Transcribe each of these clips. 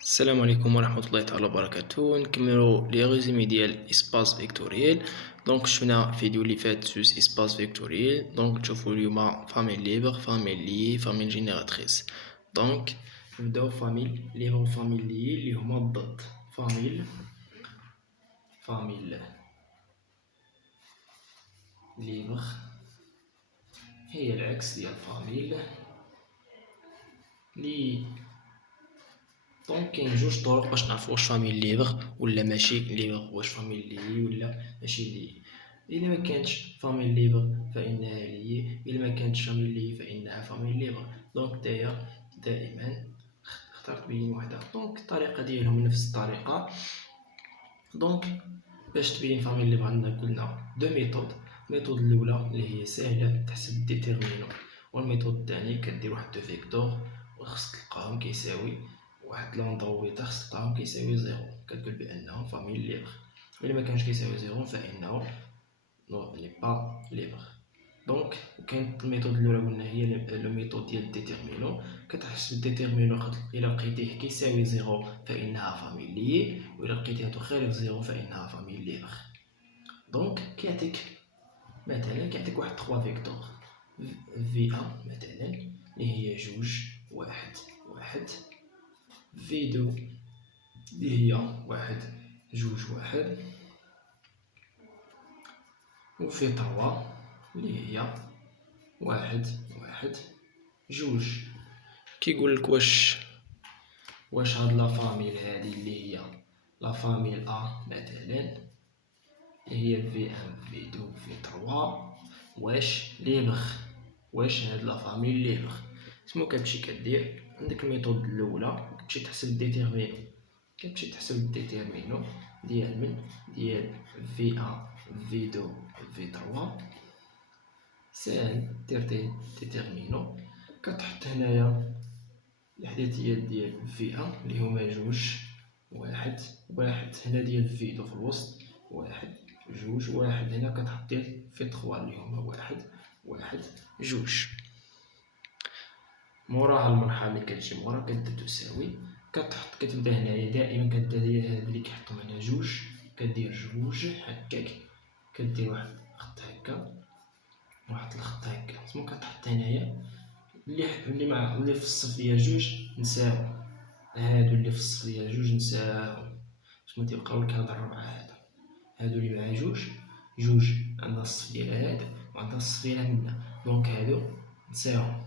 السلام عليكم ورحمة الله تعالى وبركاته. نكملو لي ريزومي ديال اسباس فيكتوريال. شفنا فيديو اللي فات جوج اسباس فيكتوريال. نشوفو اليوم فاميل ليبر، فاميل لي، فاميل جينيراتريس. نبداو فاميل ليبر وفاميل لي اللي هما الضد. فاميل ليبر هي العكس ديال فاميل لي. كاين جوج طرق باش نعرفو واش فاميل ليبر ولا ماشي ليبر، واش فاميل لي ولا ماشي لي. الا ما كانتش فاميل ليبر فانها لي، الا ما كانتش فاميل لي فانها فاميل ليبر. نتايا دائما اختار تبين وحده. الطريقه ديالهم نفس الطريقه. باش تبين فاميل ليبر عندنا قلنا دو ميثود الاولى اللي هي سهله تحسب ديتيرمينو، والميثود الثاني كدير واحد دو فيكتور وخصك تلقاهم كيساوي واحد لوندرويتا، خصك تلقاهم كيساوي زيرو، كتقول بانهم فاميل ليبر. الا ما كانش كيساوي زيرو فانه ني با ليبر. كاين الميثود الاولى قلنا هي لو ميثود ديال الديتيرمينو. كتحسب الديتيرمينو الا لقيتيه كيساوي زيرو فانها فاميل لي، والا لقيتيه خارج زيرو فانها فاميل ليبر. كيعطيك مثلا واحد 3 فيكتور في ان مثلا اللي هي جوج واحد واحد، في دو اللي هي واحد جوج واحد، وفي تروا اللي هي واحد واحد جوج. كيقولك واش هاد لا فاميل هادي اللي هي لا فاميل ا مثلا اللي هي في ان في دو في تروا واش ليبر، واش هاد لا فاميل ليبر. شنو كتمشي كدير؟ عندك الميثود الاولى كتمشي تحسب الديتيرمينو، ديال في ان في دو في تروا. ساهل دير ديتيرمينو. كتحط هنايا الحداثيات ديال في ان اللي هما جوج واحد واحد، هنا ديال في دو في الوسط واحد جوج واحد، هنا كتحط ديال في تخوا اللي هما واحد واحد جوج. موراها المرحلة اللي كتجي مورا كدير تساوي، كتبدا هنايا دائما كدير هاد اللي كيحطو هنا جوج، كدير جوج هكاك، كدير واحد الخط هكا واحد الخط هكا. كتحط هنايا اللي في الصف ديال جوج نساو، هادو اللي في الصف ديال جوج نساو، تيبقاو لك هاد الربعة هادو اللي مع جوج عندها الصف ديال هاد وعندها الصف ديال هنا. هادو نساوهم،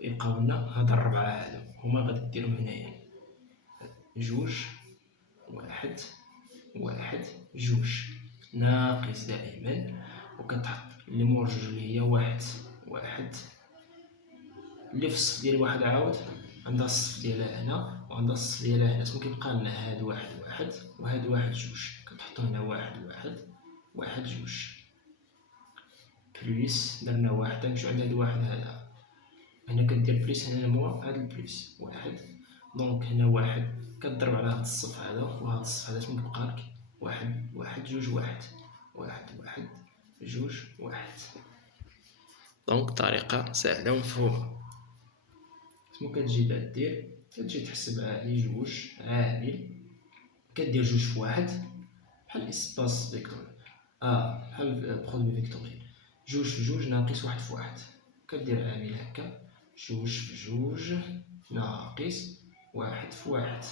يبقاو لنا هاد الربعة هادو هما غادي ديرهم هنايا جوج واحد واحد جوج ناقص دائما، وكتحط اللي مور جوج اللي هي واحد واحد، اللي في الصف ديال واحد عاود عندها الصف ديالها هنا وعندها الصف ديالها هنا. كيبقى لنا هاد واحد واحد وهاد واحد جوج، كتحطو هنا واحد واحد واحد جوج بليس درنا واحد، نمشيو عند هاد واحد هذا هنا كدير بليس، هنا مور هاد البليس واحد. هنا واحد كضرب على هاد الصف هذا وهاد الصف هذا، كيبقى لك واحد واحد جوج واحد واحد واحد جوج واحد. طريقة سهلة ومفهومة. كتجي دير كتجي تحسب عامل جوج عامل، كدير جوج في واحد بحال اسباس فيكتوري، بحال برودوي فيكتوري، جوج في جوج ناقص واحد في واحد. كدير عامل هكا جوج في جوج ناقص واحد في واحد.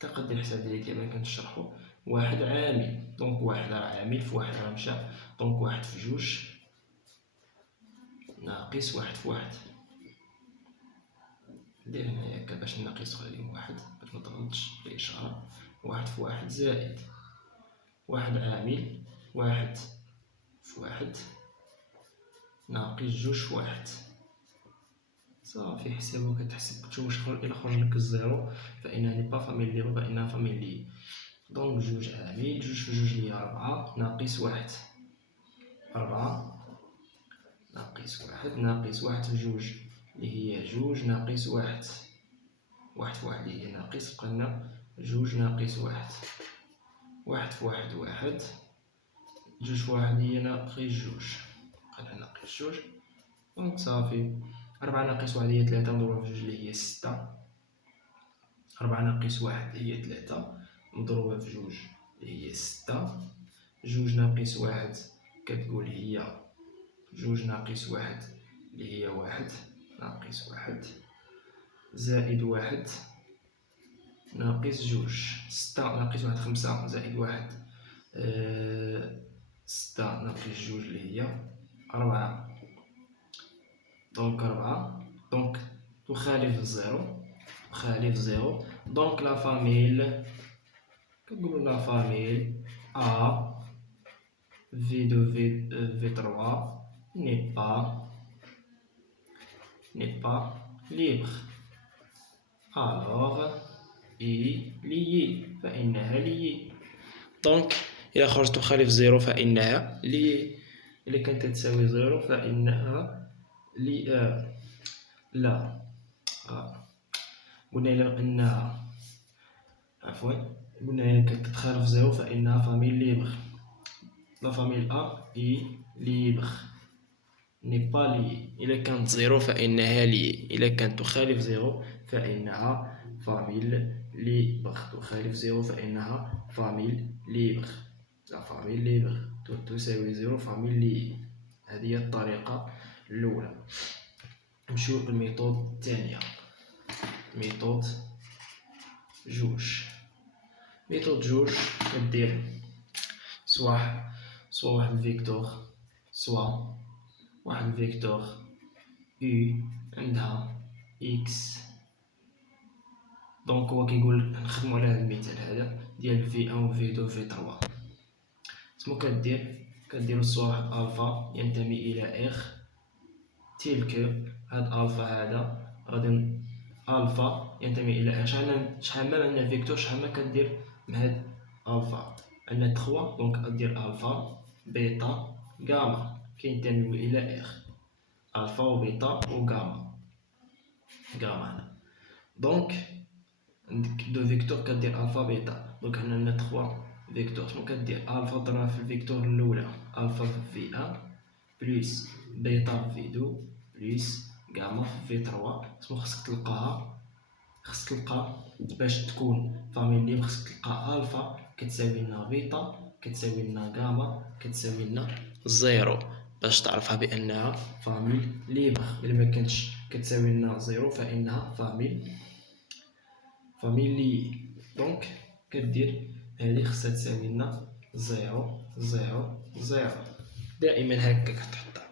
تقدر الحساب ديالك كما كنشرحو. واحد عامل، واحد راه عامل في واحد راه مشى، واحد في جوج ناقص واحد في واحد. ندير هنايا هكا باش ناقص عليهم واحد باش متغلطش في الإشارة. واحد في واحد زائد واحد عامل واحد في واحد ناقص جوج في واحد. صافي حسابو كتحسب تشوف إلا خرج لك الزيرو فإنها ني با فاميل ليبر، فإنها فاميل لي. جوج عامل، جوج في جوج اللي هي ربعة ناقص واحد، ربعة ناقص واحد ناقص واحد في جوج اللي هي جوج ناقص واحد، واحد في واحد اللي هي ناقص، بقالنا جوج ناقص واحد، واحد في واحد واحد، جوج في واحد هي ناقص جوج، بقالنا ناقص جوج. صافي 4 ناقص 1 هي 3 مضروبة في 2 اللي هي 6. 4 ناقص 1 هي 3 مضروبة في 2 اللي هي 6. 2 ناقص 1 كتقول هي 2 ناقص 1 اللي هي 1 ناقص 1 زائد 1 ناقص 2. 6 ناقص 1 5 زائد 1 6 ناقص 2 اللي هي 4. دونك 4 دونك تخالف الزيرو، تخالف زيرو. دونك لا فاميل كنقولو لا فاميل A V2 V3 n'est pas libre. alors I lié فإنها lié. دونك إلا خرجت تخالف زيرو فإنها lié. إلا كانت تساوي زيرو فإنها لا قلنا إلا أنها عفوا قلنا إلا كانت تخالف زيرو فإنها فاميل ليبر. لا فاميل A est libre n'est pas liée. إلا كانت زيرو فإنها liée. إلا كانت تخالف زيرو فإنها فاميل ليبر. تخالف زيرو فإنها فاميل ليبر. لا فاميل ليبر تساوي زيرو فاميل ليي. هذه هي الطريقة الأولى. نمشيو للميثود الثانية، ميثود جوج. ميثود جوج كدير سوا واحد الفيكتور سوا واحد الفيكتور U عندها X. دونك هو كيقول نخدمو على هذا المثال هذا ديال V1 و V2 و V3. سمو كديرو سوا واحد ألفا ينتمي إلى R تلك هاد ألفا هذا غادي ألفا ينتمي إلى R. شحال ما عندنا فيكتور شحال ما كدير مع هاد ألفا عندنا 3 دونك غدير ألفا بيتا غاما كينتميو إلى R. ألفا و بيتا و غاما هنا. دونك عندك دو فيكتور كدير ألفا بيتا. دونك هنا عندنا 3 فيكتور. شنو كدير ألفا ضربها في الفيكتور الأولى ألفا في V1 بلس بيتا في V2 بلس غاما في V3. سمو خصك تلقى باش تكون فاميل ليبر خصك تلقى ألفا كتساوي لنا بيتا كتساوي لنا غاما كتساوي لنا زيرو باش تعرفها بأنها فاميل ليبر. إلا ما كانتش كتساوي لنا زيرو فإنها فاميل لي. دونك كدير هذه خصها تساوي لنا زيرو زيرو زيرو. دائما هكا كتحطها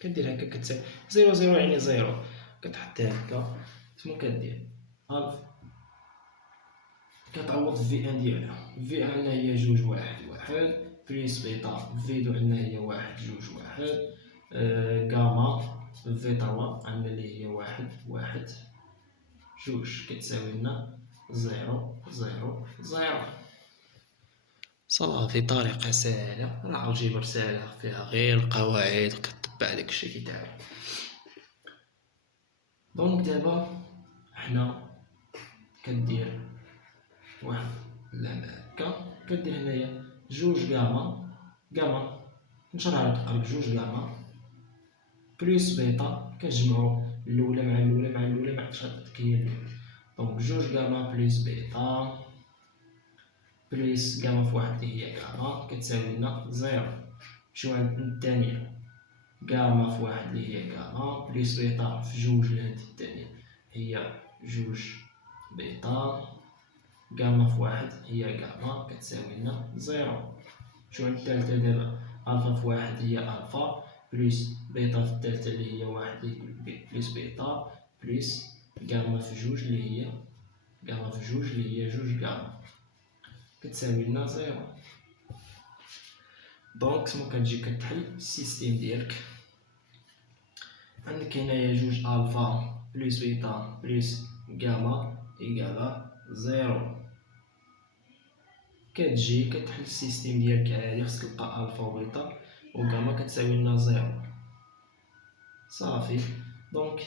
كدير هكا كتساوي زيرو زيرو يعني زيرو كتحطها هكا. شنو كدير ألف كتعوض في ان ديالها. في عندنا هي جوج واحد واحد بليس بيتا في دو عندنا هي واحد جوج واحد غاما في تروا عندنا اللي هي واحد واحد جوج كتساوي لنا زيرو زيرو زيرو. صافي طريقة سهلة. راه الجبر سهلة فيها غير القواعد كتبع داكشي كيتعمل. دونك دابا حنا كدير واحد اللعبة هكا كدير هنايا جوج غاما نشرها لك جوج غاما بلس بيتا كنجمعو الأولى مع الأولى مع الأولى مع شادتك هي الأولى. دونك جوج غاما بلس بيتا بلس غاما في واحد اللي هي غاما كتساوي لنا زيرو. نمشيو عند الثانية غاما في واحد اللي هي غاما بلس بيتا في جوج لهاد الثانية هي جوج بيتا غاما في واحد هي غاما كتساوي لنا زيرو. نمشيو عند الثالثة دابا ألفا في واحد هي ألفا بلس بيتا في الثالثة اللي هي واحد بلس بيتا بلس غاما في جوج اللي هي غاما في جوج اللي هي جوج غاما كتساوي لنا زيرو. دونك سمو كتجي كتحل السيستيم ديالك. عندك هنايا جوج ألفا بلس بيتا بلس غاما إيكالا زيرو. كتجي كتحل السيستيم ديالك عادي خصك تلقى ألفا و بيتا و غاما كتساوي لنا زيرو. صافي. دونك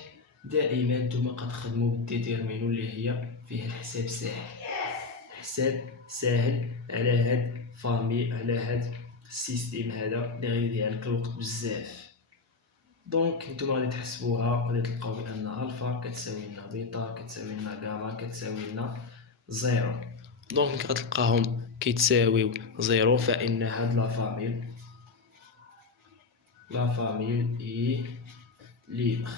دائما نتوما كتخدمو بالديتيرمينو اللي هي فيها الحساب ساهل على هاد فامي على هاد السيستيم هذا اللي غيضيع لك الوقت بزاف. دونك نتوما غادي تحسبوها غادي تلقاو بان الفا كتساوي لنا بيتا كتساوي لنا غاما كتساوي لنا زيرو. دونك غتلقاهم كيتساويو زيرو، فإن هاد لا فاميل إي ليبر.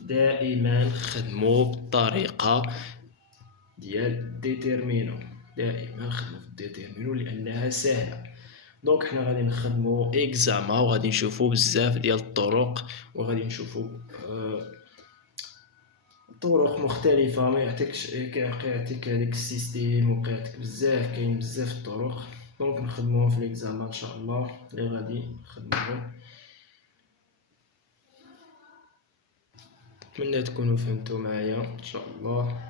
دائما خدمو بالطريقة ديال ديتيرمينو، دائما خدمو في ديتيرمينو لأنها سهلة. دونك حنا غادي نخدمو إكزاما وغادي نشوفو بزاف ديال الطرق، وغادي نشوفو طرق مختلفة، ما يعطيكش كيعطيك هاديك السيستيم وكيعطيك بزاف، كاين بزاف الطرق. دونك نخدموهم في ليكزامان ان شاء الله اللي غادي نخدموهم. نتمنى تكونوا فهمتوا معايا ان شاء الله.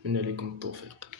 نتمنى لكم التوفيق.